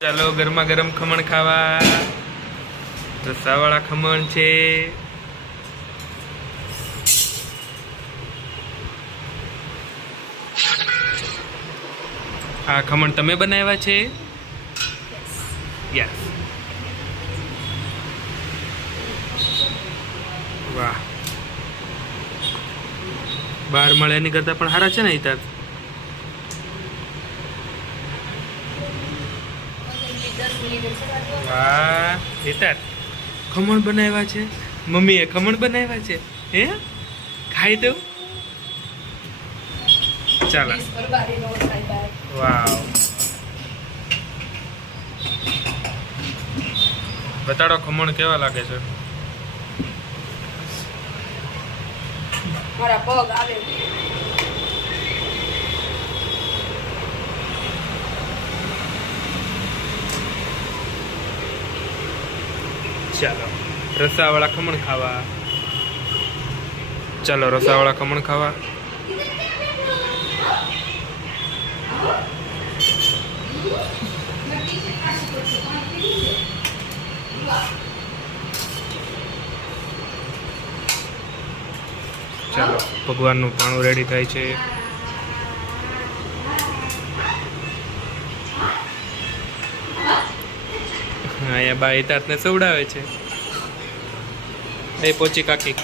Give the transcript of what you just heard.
ચાલો ગરમા ગરમ ખમણ ખાવા. રસાવાળા ખમણ છે. આ ખમણ તમે બનાવ્યા છે? યસ વાહ. બહાર મળ્યાની કરતાં પણ સારા છે ને હિતાર વાહ હિતાર ખમણ બનાવ્યા છે? મમ્મીએ ખમણ બનાવ્યા છે? હે? ખાઈ દઉં? ચાલો. વાવ. બતાડો ખમણ કેવા લાગે છે? મારા પગ આવે. ચાલો રસાવાળા ખમણ ખાવા. ચાલો રસાવાળા ખમણ ખાવા. ચાલો ભગવાનનું પાણું રેડી થાય છે. અહીંયા બા હિતાર્થને સવડાવે છે. એ પોચી કાકી.